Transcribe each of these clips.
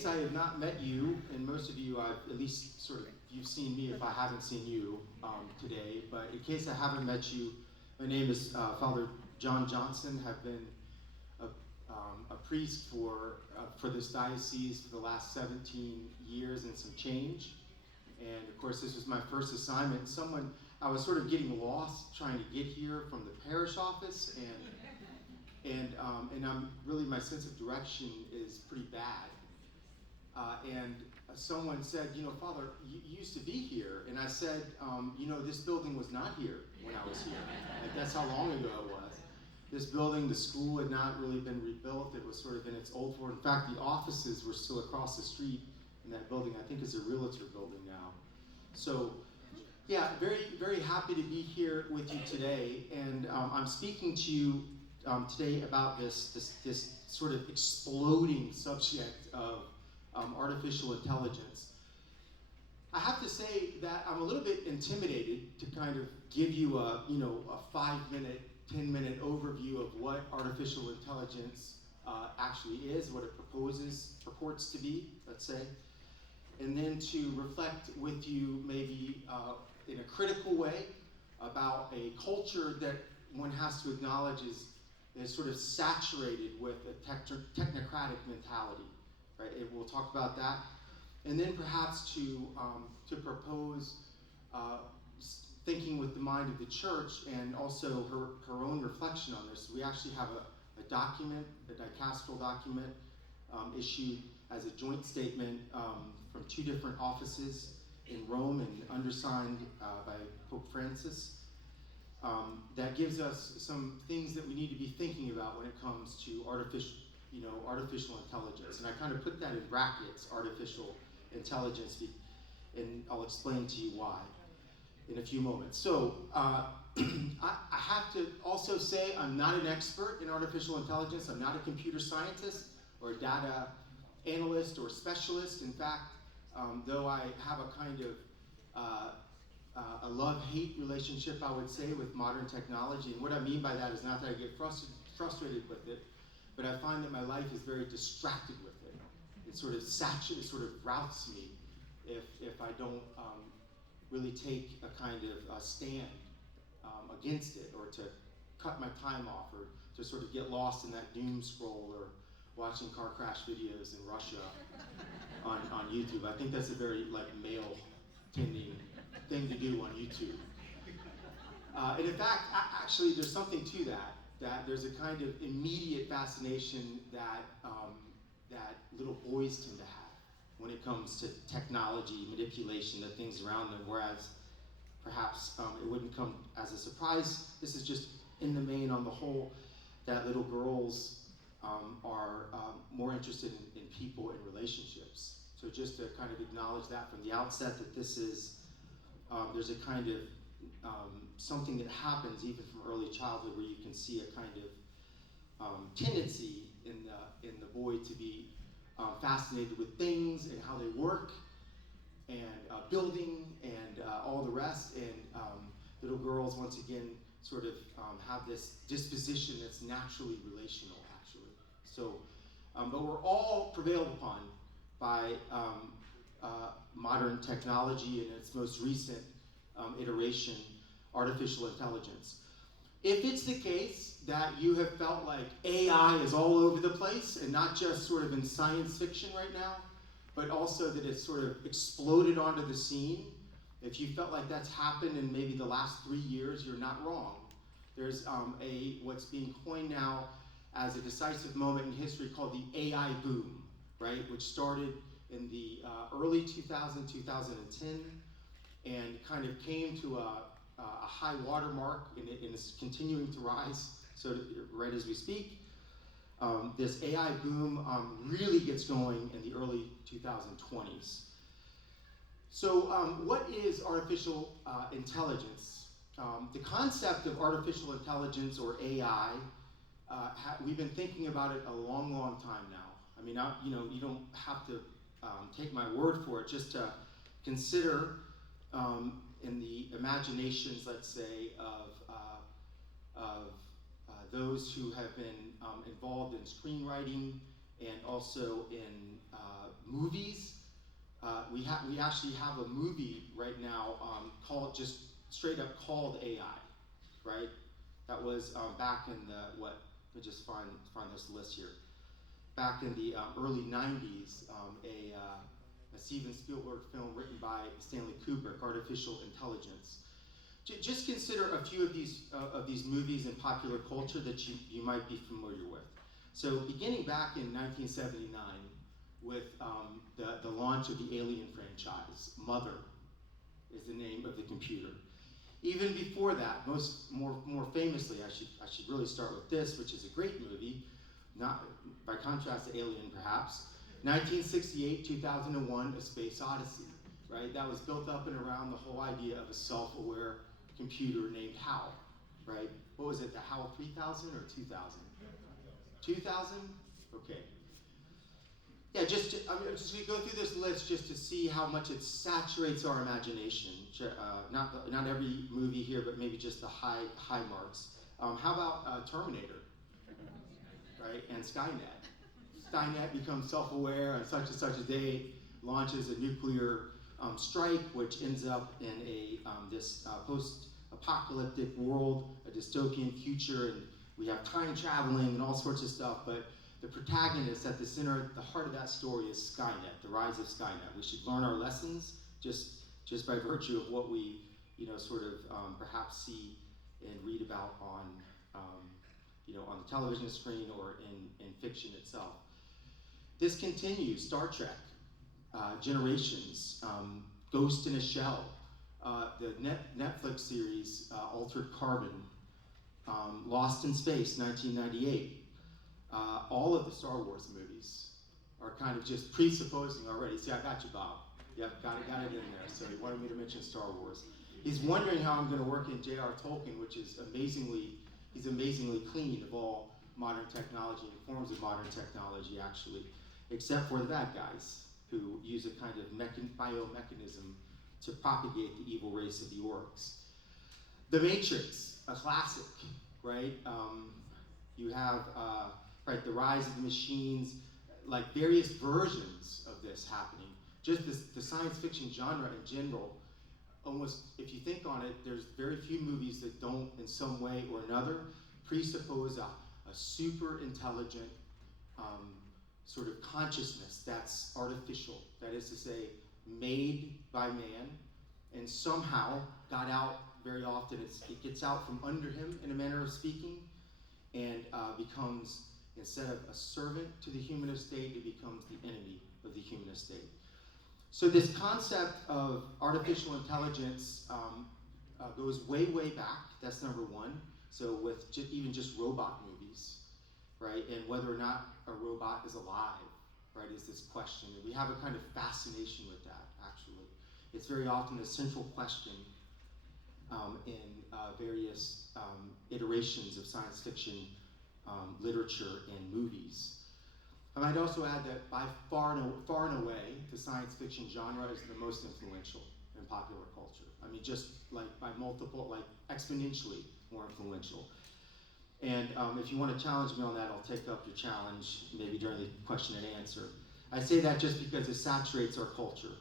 case I have not met you, and most of you, I've at least sort of, you've seen me if I haven't seen you today, but in case I haven't met you, my name is Father John Johnson. Have been a priest for this diocese for the last 17 years and some change. And of course, this was my first assignment. I was sort of getting lost trying to get here from the parish office, and I'm really, my sense of direction is pretty bad. And someone said, Father, you used to be here. And I said, this building was not here when I was here. Like, that's how long ago it was. This building, the school had not really been rebuilt. It was sort of in its old form. In fact, the offices were still across the street in that building. I think it's a realtor building now. So, yeah, very, very happy to be here with you today. And I'm speaking to you today about this sort of exploding subject of artificial intelligence. I have to say that I'm a little bit intimidated to kind of give you a 5-minute, 10-minute overview of what artificial intelligence actually is, what it purports to be, let's say, and then to reflect with you maybe in a critical way about a culture that one has to acknowledge is sort of saturated with a technocratic mentality, right? And we'll talk about that, and then perhaps to propose thinking with the mind of the church and also her own reflection on this. We actually have a document, a dicasteral document, issued as a joint statement from 2 different offices in Rome and undersigned by Pope Francis. That gives us some things that we need to be thinking about when it comes to artificial intelligence. And I kind of put that in brackets, artificial intelligence, and I'll explain to you why in a few moments. So I have to also say I'm not an expert in artificial intelligence. I'm not a computer scientist or a data analyst or specialist. In fact, though I have a kind of a love-hate relationship, I would say, with modern technology. And what I mean by that is not that I get frustrated with it, but I find that my life is very distracted with it. It sort of saturates, it sort of routs me if I don't really take a kind of stand against it, or to cut my time off, or to sort of get lost in that doom scroll, or watching car crash videos in Russia on YouTube. I think that's a very male-tending thing to do on YouTube. And in fact, actually, there's something to that there's a kind of immediate fascination that little boys tend to have when it comes to technology, manipulation, the things around them, whereas perhaps it wouldn't come as a surprise. This is just in the main, on the whole, that little girls are more interested in people and relationships. So just to kind of acknowledge that from the outset, that this is, there's a kind of something that happens even from early childhood, where you can see a kind of tendency in the boy to be fascinated with things and how they work, and building, and all the rest. And little girls, once again, sort of have this disposition that's naturally relational, actually. So, but we're all prevailed upon by modern technology and its most recent iteration, artificial intelligence. If it's the case that you have felt like AI is all over the place, and not just sort of in science fiction right now, but also that it's sort of exploded onto the scene, if you felt like that's happened in maybe the last 3 years, you're not wrong. There's what's being coined now as a decisive moment in history called the AI boom, right? Which started in the early 2010, and kind of came to a high water mark, and it's continuing to rise, so right as we speak. This AI boom really gets going in the early 2020s. So what is artificial intelligence? The concept of artificial intelligence, or AI, we've been thinking about it a long, long time now. I mean, you don't have to take my word for it, just to consider in the imaginations, let's say, of those who have been involved in screenwriting and also in movies. We actually have a movie right now called, just straight up called AI, right? That was back in the, let me just find this list here. Back in the early 90s, a Steven Spielberg film written by Stanley Kubrick, Artificial Intelligence. Just consider a few of these movies in popular culture that you might be familiar with. So beginning back in 1979 with the launch of the Alien franchise, Mother is the name of the computer. Even before that, more famously, I should really start with this, which is a great movie, not by contrast to Alien perhaps, 1968, 2001, A Space Odyssey, right? That was built up and around the whole idea of a self-aware computer named HAL, right? What was it, the HAL 3000 or 2000? 2000? Okay. Yeah, I'm just going to go through this list just to see how much it saturates our imagination. Not every movie here, but maybe just the high marks. How about Terminator, right? And Skynet. Skynet becomes self-aware on such and such a date, launches a nuclear strike, which ends up in this post-apocalyptic world, a dystopian future, and we have time traveling and all sorts of stuff. But the protagonist at the center, the heart of that story is Skynet, the rise of Skynet. We should learn our lessons just by virtue of what we, sort of perhaps see and read about on the television screen or in fiction itself. This continues. Star Trek, Generations, Ghost in a Shell, the Netflix series Altered Carbon, Lost in Space, 1998. All of the Star Wars movies are kind of just presupposing already. See, I got you, Bob. Yep, got it in there. So he wanted me to mention Star Wars. He's wondering how I'm going to work in J.R. Tolkien, which is he's amazingly clean of all modern technology and forms of modern technology, actually, except for the bad guys who use a kind of biomechanism to propagate the evil race of the orcs. The Matrix, a classic, right? You have the rise of the machines, like various versions of this happening. Just the science fiction genre in general, almost, if you think on it, there's very few movies that don't, in some way or another, presuppose a super intelligent sort of consciousness that's artificial, that is to say, made by man, and somehow got out. Very often it gets out from under him, in a manner of speaking, and becomes, instead of a servant to the human estate, it becomes the enemy of the human estate. So this concept of artificial intelligence goes way, way back. That's number one. So with even just robot movies, right? And whether or not a robot is alive, right, is this question. And we have a kind of fascination with that, actually. It's very often a central question in various iterations of science fiction literature and movies. I might also add that by far and away, the science fiction genre is the most influential in popular culture. I mean, just like by multiple, like exponentially more influential. And if you want to challenge me on that, I'll take up your challenge maybe during the question and answer. I say that just because it saturates our culture.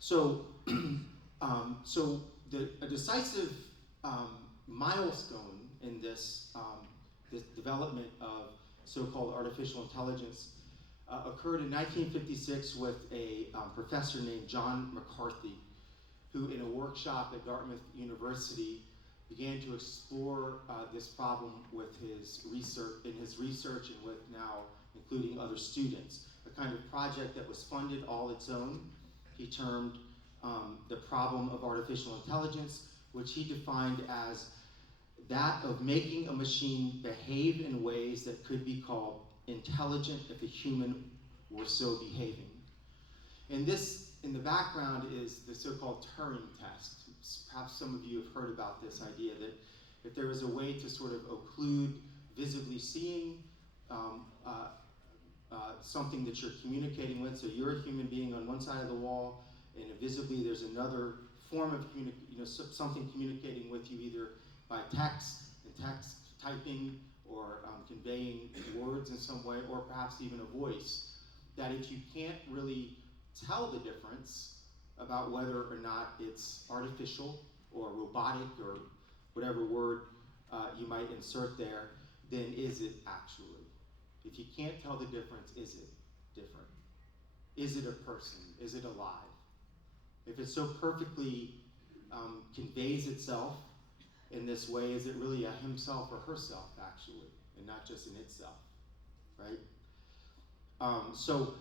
So, a decisive milestone in this development of so-called artificial intelligence occurred in 1956 with a professor named John McCarthy, who in a workshop at Dartmouth University began to explore this problem with his research and with now including other students. A kind of project that was funded all its own. He termed the problem of artificial intelligence, which he defined as that of making a machine behave in ways that could be called intelligent if a human were so behaving. And this, in the background, is the so-called Turing test. Perhaps some of you have heard about this idea that if there is a way to sort of occlude visibly seeing something that you're communicating with, so you're a human being on one side of the wall, and visibly there's another form of something communicating with you either by text typing or conveying words in some way, or perhaps even a voice, that if you can't really tell the difference about whether or not it's artificial or robotic or whatever word you might insert there, then is it actually? If you can't tell the difference, is it different? Is it a person? Is it alive? If it so perfectly conveys itself in this way, is it really a himself or herself, actually, and not just in itself, right? So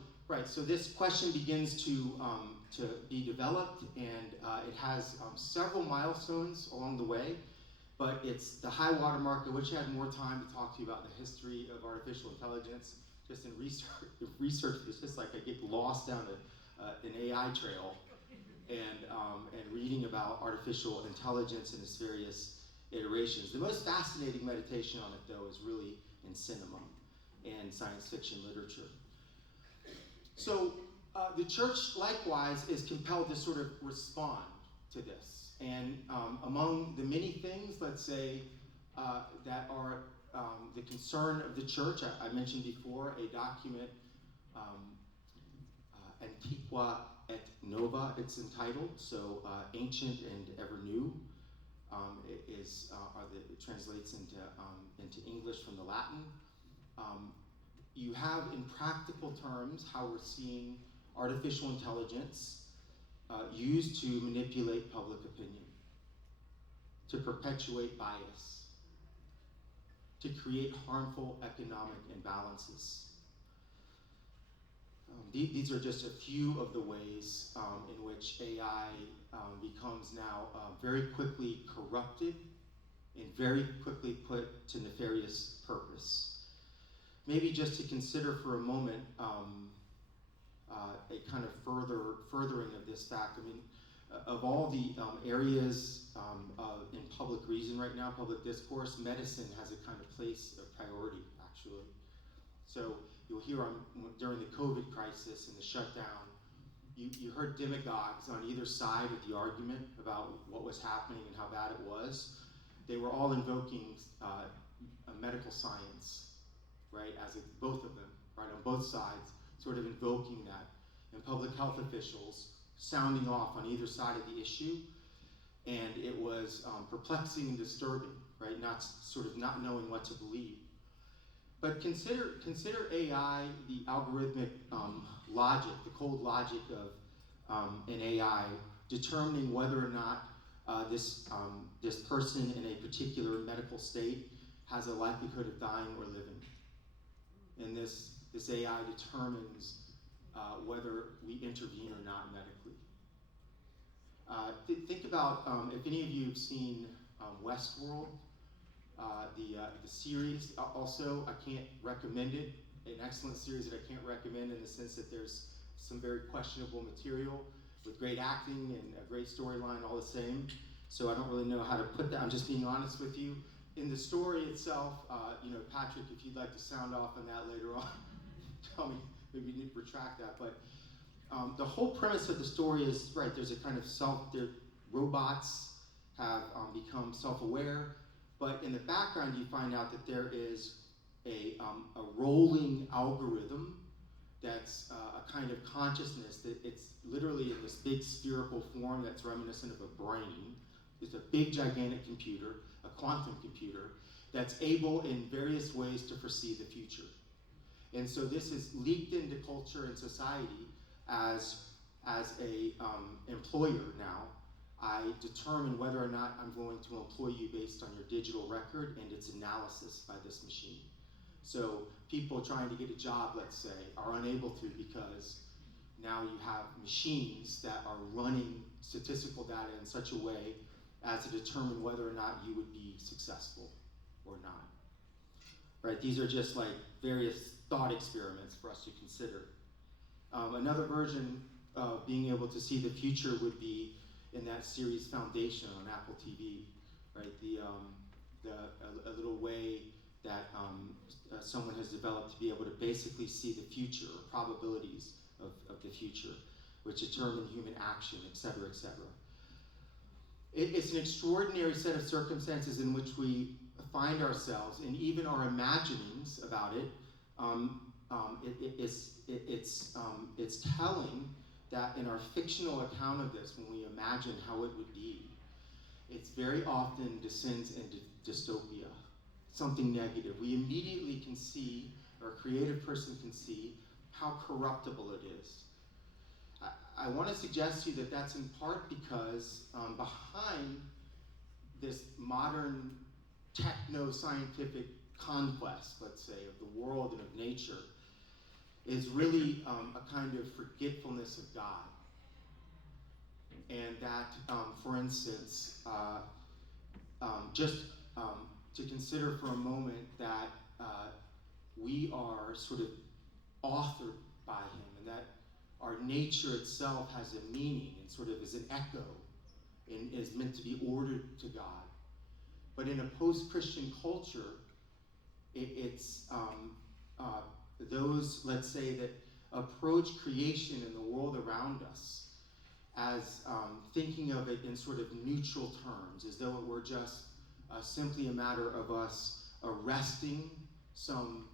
this question begins to be developed, and it has several milestones along the way, but it's the high water mark. I wish I had more time to talk to you about the history of artificial intelligence. Just in research, it's just like I get lost down an AI trail, and reading about artificial intelligence and its various iterations. The most fascinating meditation on it, though, is really in cinema and science fiction literature. So the church, likewise, is compelled to sort of respond to this. And among the many things, let's say, that are the concern of the church, I mentioned before a document, Antiqua et Nova, it's entitled, so ancient and ever new. It translates into English from the Latin. You have, in practical terms, how we're seeing artificial intelligence used to manipulate public opinion, to perpetuate bias, to create harmful economic imbalances. These are just a few of the ways in which AI becomes now very quickly corrupted and very quickly put to nefarious purpose. Maybe just to consider for a moment a kind of furthering of this fact. I mean, of all the areas in public reason right now, public discourse, medicine has a kind of place of priority, actually. So you'll hear during the COVID crisis and the shutdown, you heard demagogues on either side of the argument about what was happening and how bad it was. They were all invoking medical science, right, both of them, right, on both sides, sort of invoking that. And public health officials sounding off on either side of the issue. And it was perplexing and disturbing, right, not knowing what to believe. But consider AI, the algorithmic logic, the cold logic of an AI, determining whether or not this person in a particular medical state has a likelihood of dying or living. And this AI determines whether we intervene or not medically. Think about if any of you have seen Westworld, the series. Also, I can't recommend it. An excellent series that I can't recommend in the sense that there's some very questionable material with great acting and a great storyline all the same. So I don't really know how to put that. I'm just being honest with you. In the story itself, Patrick, if you'd like to sound off on that later on, tell me, maybe you need to retract that. But the whole premise of the story is, right, there's a kind of robots have become self-aware, but in the background you find out that there is a rolling algorithm that's a kind of consciousness that it's literally in this big spherical form that's reminiscent of a brain. It's a big gigantic computer, a quantum computer, that's able in various ways to foresee the future. And so this is leaked into culture and society as a employer now. I determine whether or not I'm going to employ you based on your digital record and its analysis by this machine. So people trying to get a job, let's say, are unable to because now you have machines that are running statistical data in such a way as to determine whether or not you would be successful or not. Right? These are just like various thought experiments for us to consider. Another version of being able to see the future would be in that series Foundation on Apple TV, right? A little way that someone has developed to be able to basically see the future, or probabilities of the future, which determine human action, et cetera, et cetera. It's an extraordinary set of circumstances in which we find ourselves, and even our imaginings about it, it's telling that in our fictional account of this, when we imagine how it would be, it's very often descends into dystopia, something negative. We immediately can see, or a creative person can see, how corruptible it is. I want to suggest to you that that's in part because behind this modern techno-scientific conquest, let's say, of the world and of nature, is really a kind of forgetfulness of God. And that, for instance, just to consider for a moment that we are sort of authored by him, and that our nature itself has a meaning and sort of is an echo and is meant to be ordered to God. But in a post-Christian culture, it's those, let's say, that approach creation and the world around us as thinking of it in sort of neutral terms, as though it were just simply a matter of us arresting some,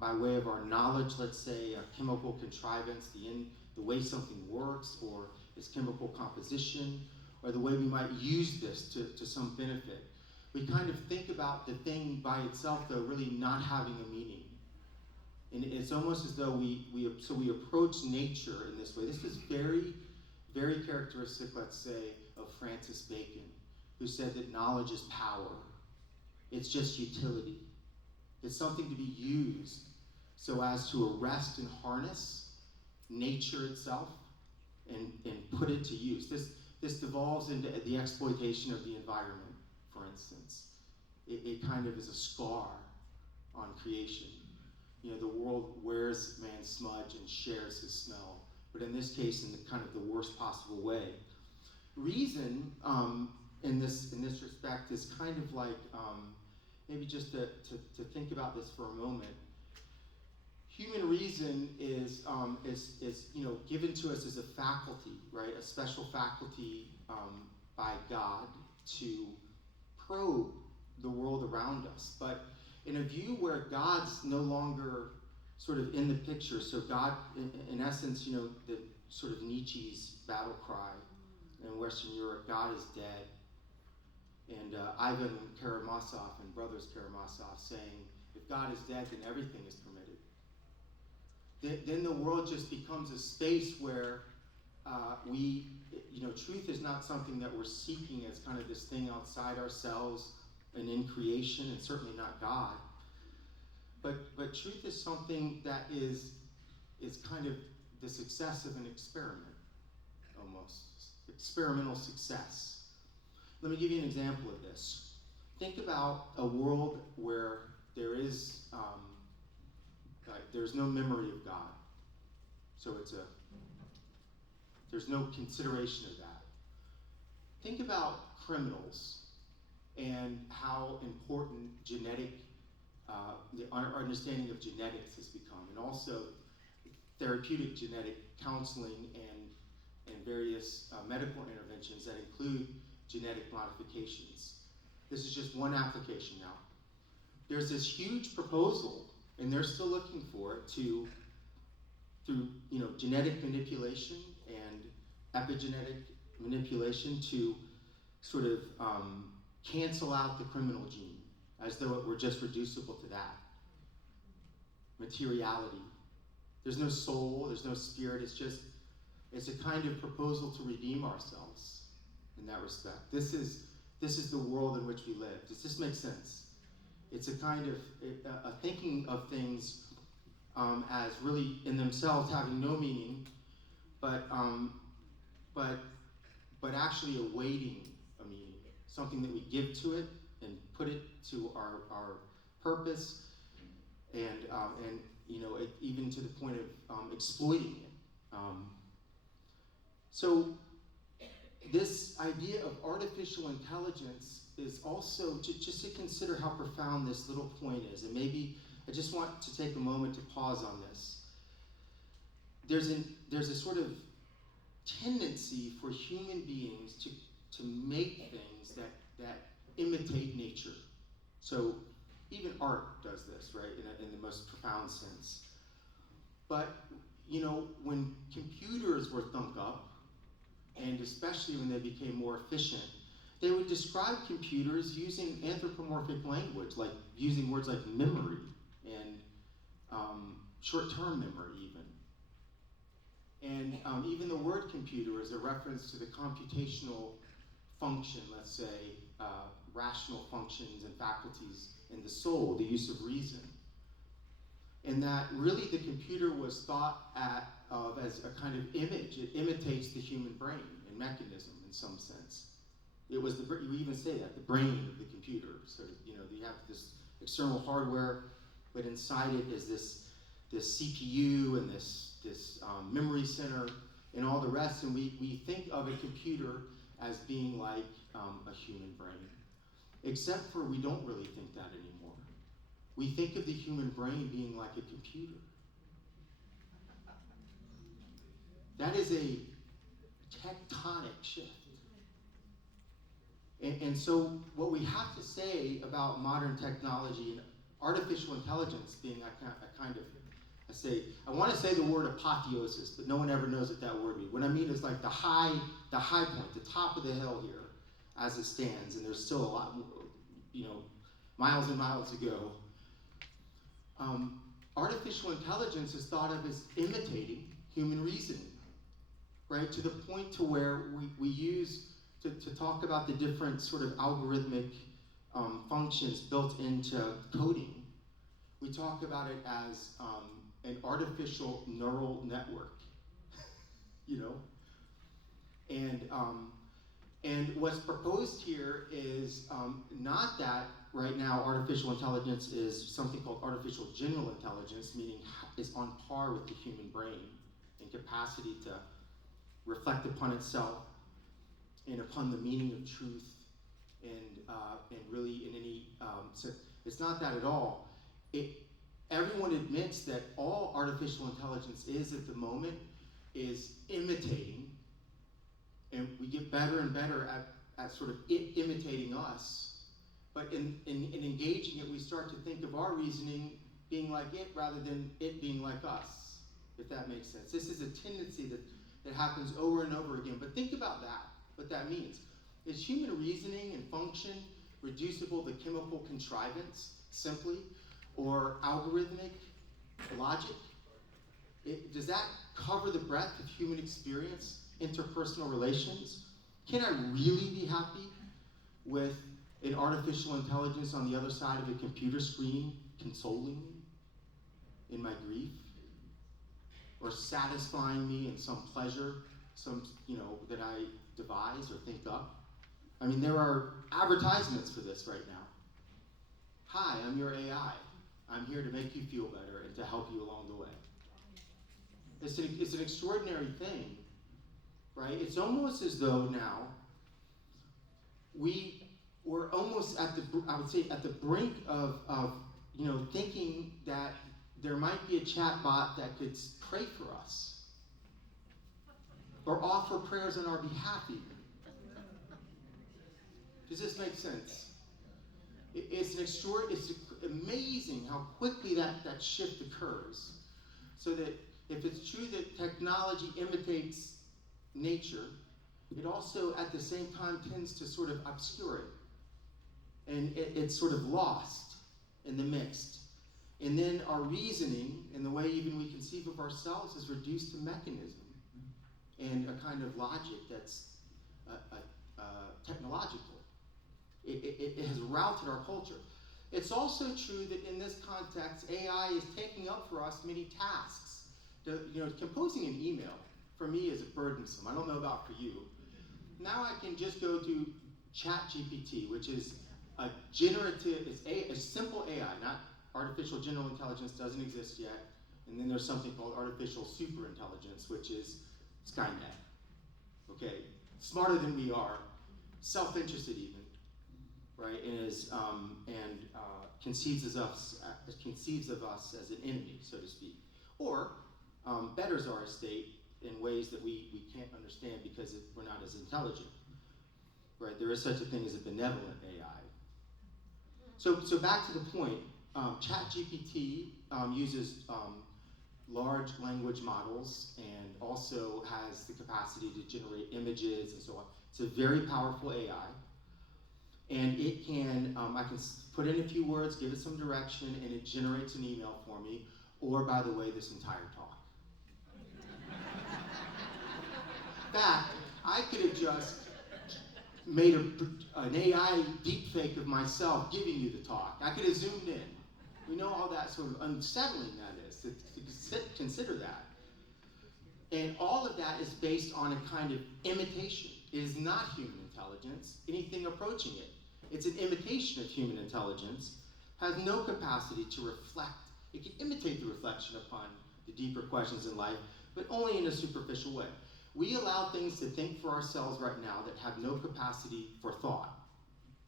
by way of our knowledge, let's say, a chemical contrivance, the way something works, or its chemical composition, or the way we might use this to some benefit. We kind of think about the thing by itself, though, really not having a meaning. And it's almost as though we approach nature in this way. This was very, very characteristic, let's say, of Francis Bacon, who said that knowledge is power. It's just utility. It's something to be used so as to arrest and harness nature itself and put it to use. This devolves into the exploitation of the environment, for instance. It kind of is a scar on creation. You know, the world wears man's smudge and shares his smell, but in this case, in the kind of the worst possible way. Reason, in this respect, is kind of like, maybe just to think about this for a moment. Human reason is given to us as a faculty, right? A special faculty by God to probe the world around us. But in a view where God's no longer sort of in the picture, so God, in essence, the sort of Nietzsche's battle cry in Western Europe, God is dead. And Ivan Karamazov and Brothers Karamazov saying, if God is dead, then everything is permitted. Then the world just becomes a space where truth is not something that we're seeking as kind of this thing outside ourselves and in creation, and certainly not God. But truth is something that is kind of the success of an experiment, almost. Experimental success. Let me give you an example of this. Think about a world where there's no memory of God. So there's no consideration of that. Think about criminals and how important our understanding of genetics has become, and also therapeutic genetic counseling and various medical interventions that include genetic modifications. This is just one application now. There's this huge proposal, and they're still looking for it, through genetic manipulation and epigenetic manipulation to sort of cancel out the criminal gene, as though it were just reducible to that. Materiality. There's no soul, there's no spirit, it's a kind of proposal to redeem ourselves in that respect. This is the world in which we live. Does this make sense? It's a kind of a thinking of things as really in themselves having no meaning, but actually awaiting a meaning, something that we give to it and put it to our purpose, and even to the point of exploiting it. So this idea of artificial intelligence is also, just to consider how profound this little point is, and maybe I just want to take a moment to pause on this. There's a sort of tendency for human beings to make things that imitate nature. So even art does this, right, in the most profound sense. But, when computers were thunk up, and especially when they became more efficient, they would describe computers using anthropomorphic language, like using words like memory and short-term memory even. And even the word computer is a reference to the computational function, let's say, rational functions and faculties in the soul, the use of reason. And that really the computer was thought of as a kind of image. It imitates the human brain and mechanism in some sense. It was you even say that, the brain of the computer. So, you have this external hardware, but inside it is this CPU and this memory center and all the rest. And we think of a computer as being like a human brain. Except for we don't really think that anymore. We think of the human brain being like a computer. That is a tectonic shift. And so what we have to say about modern technology and artificial intelligence being a kind of, I want to say the word apotheosis, but no one ever knows what that word means. What I mean is like the high point, the top of the hill here as it stands, and there's still a lot more, miles and miles to go. Artificial intelligence is thought of as imitating human reasoning, right? To the point to where we use to talk about the different sort of algorithmic functions built into coding. We talk about it as an artificial neural network, And what's proposed here is not that right now artificial intelligence is something called artificial general intelligence, meaning it's on par with the human brain in capacity to reflect upon itself and upon the meaning of truth and really in any sense. It's not that at all. Everyone admits that all artificial intelligence is at the moment is imitating, and we get better and better at sort of it imitating us. But in engaging it, we start to think of our reasoning being like it rather than it being like us, if that makes sense. This is a tendency that happens over and over again. But think about that, what that means. Is human reasoning and function reducible to chemical contrivance, simply, or algorithmic logic? Does that cover the breadth of human experience, interpersonal relations? Can I really be happy with an artificial intelligence on the other side of a computer screen consoling me in my grief? Or satisfying me in some pleasure, that I devise or think up? I mean, there are advertisements for this right now. Hi, I'm your AI. I'm here to make you feel better and to help you along the way. It's an extraordinary thing, right? It's almost as though now we're almost at the brink of thinking that there might be a chat bot that could pray for us or offer prayers on our behalf even. Does this make sense? It's amazing how quickly that shift occurs. So that if it's true that technology imitates nature, it also at the same time tends to sort of obscure it. And it's sort of lost in the mix. And then our reasoning and the way even we conceive of ourselves is reduced to mechanism and a kind of logic that's technological. It has routed our culture. It's also true that in this context, AI is taking up for us many tasks. Composing an email, for me, is burdensome. I don't know about for you. Now I can just go to ChatGPT, which is a simple AI, not artificial general intelligence doesn't exist yet. And then there's something called artificial superintelligence, which is Skynet. Okay, smarter than we are, self-interested even, right? And conceives of us as an enemy, so to speak, or betters our estate in ways that we can't understand because we're not as intelligent, right? There is such a thing as a benevolent AI. So back to the point, ChatGPT uses large language models and also has the capacity to generate images and so on. It's a very powerful AI. And it can, I can put in a few words, give it some direction, and it generates an email for me, or by the way, this entire talk. In fact, I could have just made an AI deepfake of myself giving you the talk. I could have zoomed in. We know how that sort of unsettling that is, to consider that. And all of that is based on a kind of imitation. It is not human intelligence, anything approaching it. It's an imitation of human intelligence, has no capacity to reflect. It can imitate the reflection upon the deeper questions in life, but only in a superficial way. We allow things to think for ourselves right now that have no capacity for thought,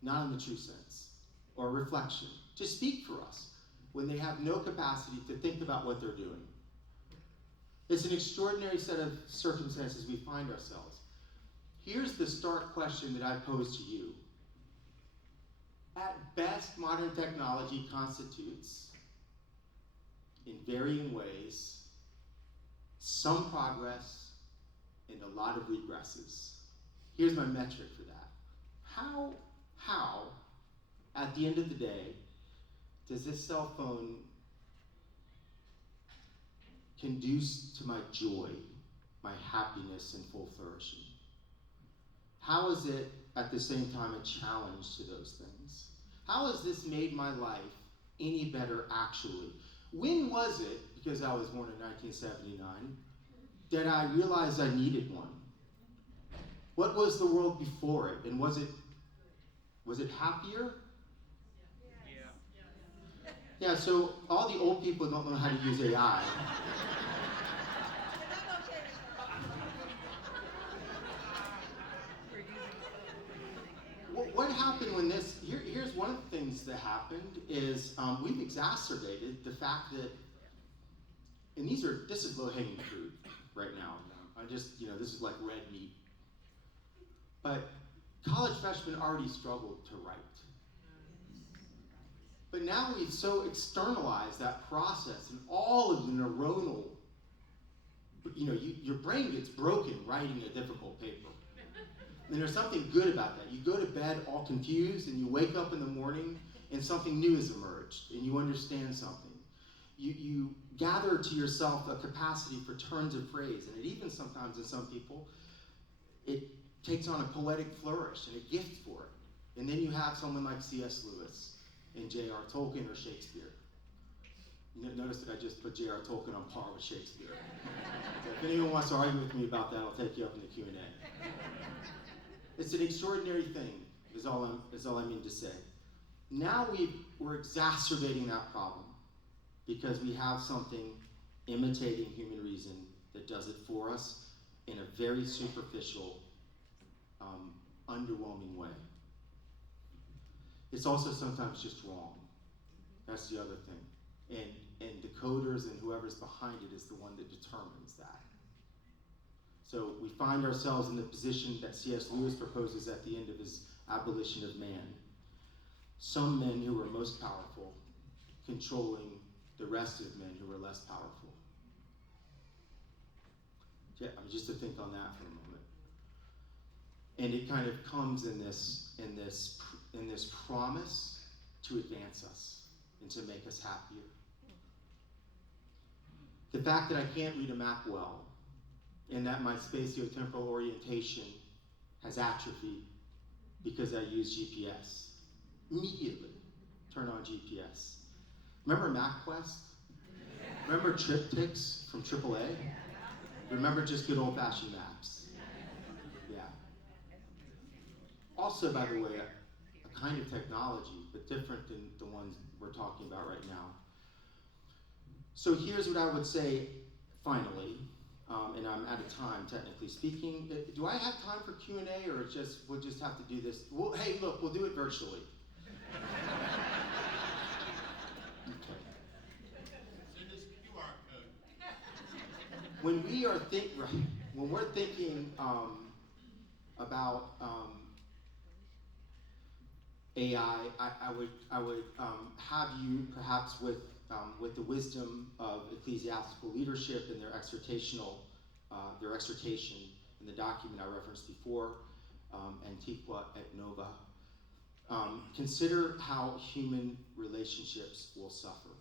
not in the true sense, or reflection, to speak for us when they have no capacity to think about what they're doing. It's an extraordinary set of circumstances we find ourselves. Here's the stark question that I pose to you. At best, modern technology constitutes, in varying ways, some progress and a lot of regresses. Here's my metric for that. How, at the end of the day, does this cell phone conduce to my joy, my happiness, and full flourishing? How is it, at the same time, a challenge to those things? How has this made my life any better, actually? When was it, because I was born in 1979, that I realized I needed one? What was the world before it? And was it happier? Yeah, so all the old people don't know how to use AI. What happened when this, here's one of the things that happened is we've exacerbated the fact that, and this is low-hanging fruit right now. This is like red meat. But college freshmen already struggled to write. But now we've so externalized that process and all of the neuronal, your brain gets broken writing a difficult paper. And there's something good about that. You go to bed all confused and you wake up in the morning and something new has emerged and you understand something. You gather to yourself a capacity for turns of phrase, and it even sometimes in some people, it takes on a poetic flourish and a gift for it. And then you have someone like C.S. Lewis and J.R. Tolkien or Shakespeare. Notice that I just put J.R. Tolkien on par with Shakespeare. So if anyone wants to argue with me about that, I'll take you up in the Q&A. It's an extraordinary thing, is all I mean to say. Now we're exacerbating that problem because we have something imitating human reason that does it for us in a very superficial, underwhelming way. It's also sometimes just wrong. That's the other thing. And the coders and whoever's behind it is the one that determines that. So we find ourselves in the position that C.S. Lewis proposes at the end of his Abolition of Man. Some men who are most powerful controlling the rest of men who are less powerful. Just to think on that for a moment. And it kind of comes in this promise to advance us and to make us happier. The fact that I can't read a map well, and that my spatiotemporal orientation has atrophied because I use GPS. Immediately turn on GPS. Remember MapQuest? Remember TripTix from AAA? Remember just good old-fashioned maps? Yeah. Also, by the way, a kind of technology, but different than the ones we're talking about right now. So here's what I would say finally, and I'm out of time, technically speaking. Do I have time for Q&A, or we'll just have to do this? Well, hey, look, we'll do it virtually. Okay. Send us a QR code. When we're thinking about AI, I would have you perhaps with the wisdom of ecclesiastical leadership and their exhortation in the document I referenced before, Antiqua et Nova. Consider how human relationships will suffer,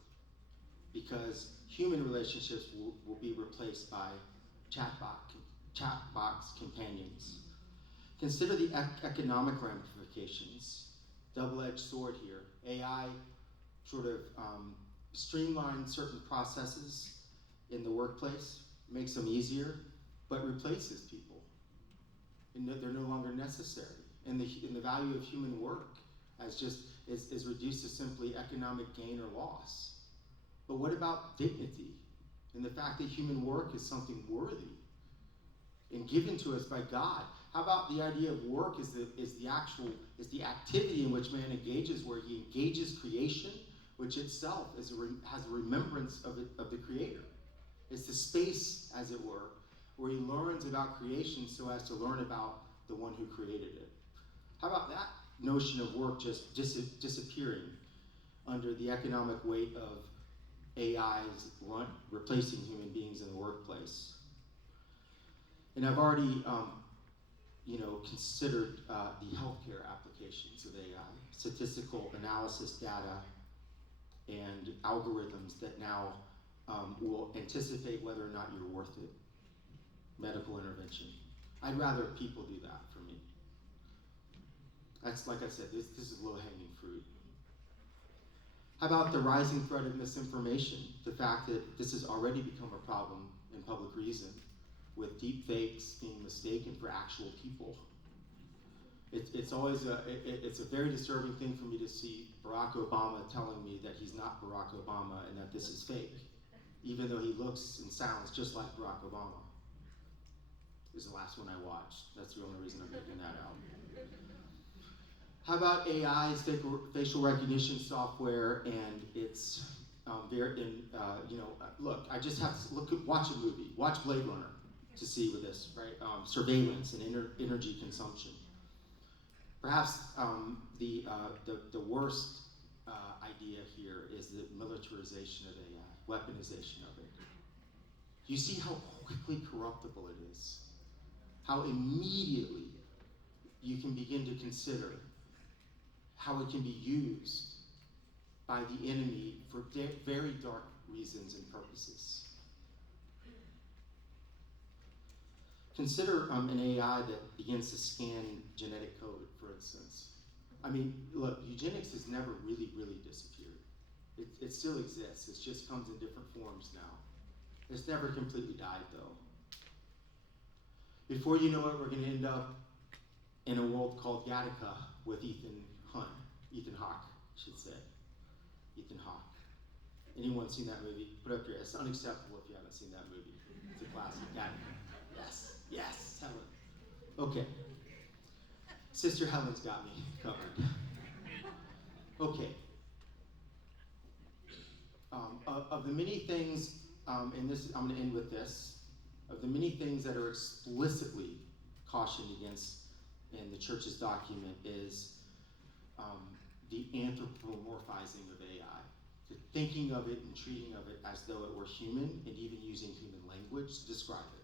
because human relationships will be replaced by chat box companions. Consider the economic ramifications. Double-edged sword here. AI sort of streamlines certain processes in the workplace, makes them easier, but replaces people. And they're no longer necessary. And the value of human work is reduced to simply economic gain or loss. But what about dignity and the fact that human work is something worthy and given to us by God? How about the idea of work is the activity in which man engages, where he engages creation, which itself has a remembrance of the Creator. It's the space, as it were, where he learns about creation so as to learn about the one who created it. How about that notion of work just disappearing under the economic weight of AIs replacing human beings in the workplace? And I've already considered the healthcare applications of AI, statistical analysis data, and algorithms that now will anticipate whether or not you're worth it. Medical intervention. I'd rather people do that for me. That's, like I said, this is low-hanging fruit. How about the rising threat of misinformation? The fact that this has already become a problem in public reason, with deep fakes being mistaken for actual people. It's always it's a very disturbing thing for me to see Barack Obama telling me that he's not Barack Obama and that this is fake, even though he looks and sounds just like Barack Obama. This is the last one I watched. That's the only reason I'm making that out. How about AI's facial recognition software and its look, I just have to watch a movie, watch Blade Runner to see with this, right? Surveillance and energy consumption. Perhaps the worst idea here is the militarization of AI, weaponization of it. You see how quickly corruptible it is, how immediately you can begin to consider how it can be used by the enemy for very dark reasons and purposes. Consider an AI that begins to scan genetic code, for instance. I mean, look, eugenics has never really disappeared. It still exists. It just comes in different forms now. It's never completely died, though. Before you know it, we're going to end up in a world called Gattaca with Ethan Hawke, I should say. Ethan Hawke. Anyone seen that movie? Put up here. It's unacceptable if you haven't seen that movie. It's a classic. Gattaca. Yes, Helen. Okay. Sister Helen's got me covered. Okay. Of the many things, and this, I'm going to end with this, of the many things that are explicitly cautioned against in the church's document is the anthropomorphizing of AI, the thinking of it and treating of it as though it were human, and even using human language to describe it.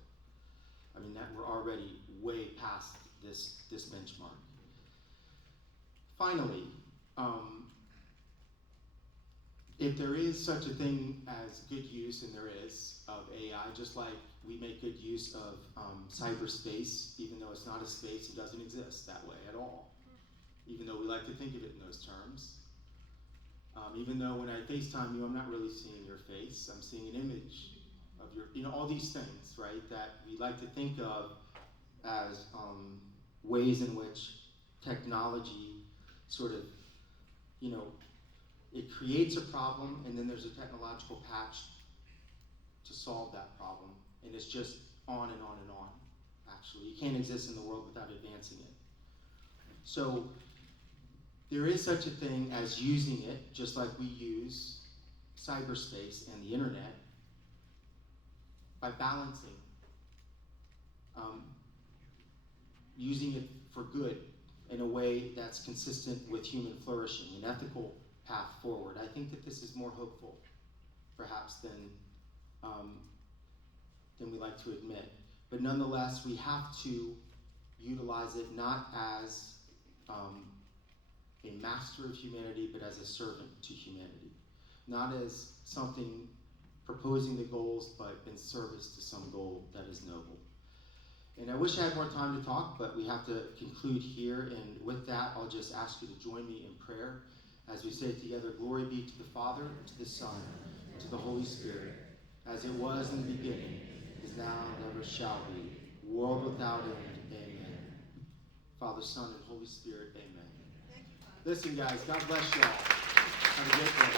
I mean, that we're already way past this benchmark. Finally, if there is such a thing as good use, and there is, of AI, just like we make good use of cyberspace, even though it's not a space, it doesn't exist that way at all. Even though we like to think of it in those terms. Even though when I FaceTime you, I'm not really seeing your face, I'm seeing an image of your, all these things, right, that we like to think of as ways in which technology sort of, it creates a problem, and then there's a technological patch to solve that problem, and it's just on and on and on, actually. You can't exist in the world without advancing it. So there is such a thing as using it, just like we use cyberspace and the internet, by balancing, using it for good, in a way that's consistent with human flourishing, an ethical path forward. I think that this is more hopeful, perhaps, than we like to admit. But nonetheless, we have to utilize it not as a master of humanity, but as a servant to humanity. Not as something proposing the goals, but in service to some goal that is noble. And I wish I had more time to talk, but we have to conclude here. And with that, I'll just ask you to join me in prayer as we say together, glory be to the Father, and to the Son, and to the Holy Spirit, as it was in the beginning, is now, and ever shall be, world without end. Amen. Father, Son, and Holy Spirit, amen. Listen, guys, God bless you all. Have a great day.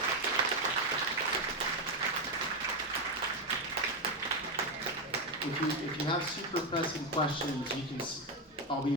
If you have super pressing questions, I'll be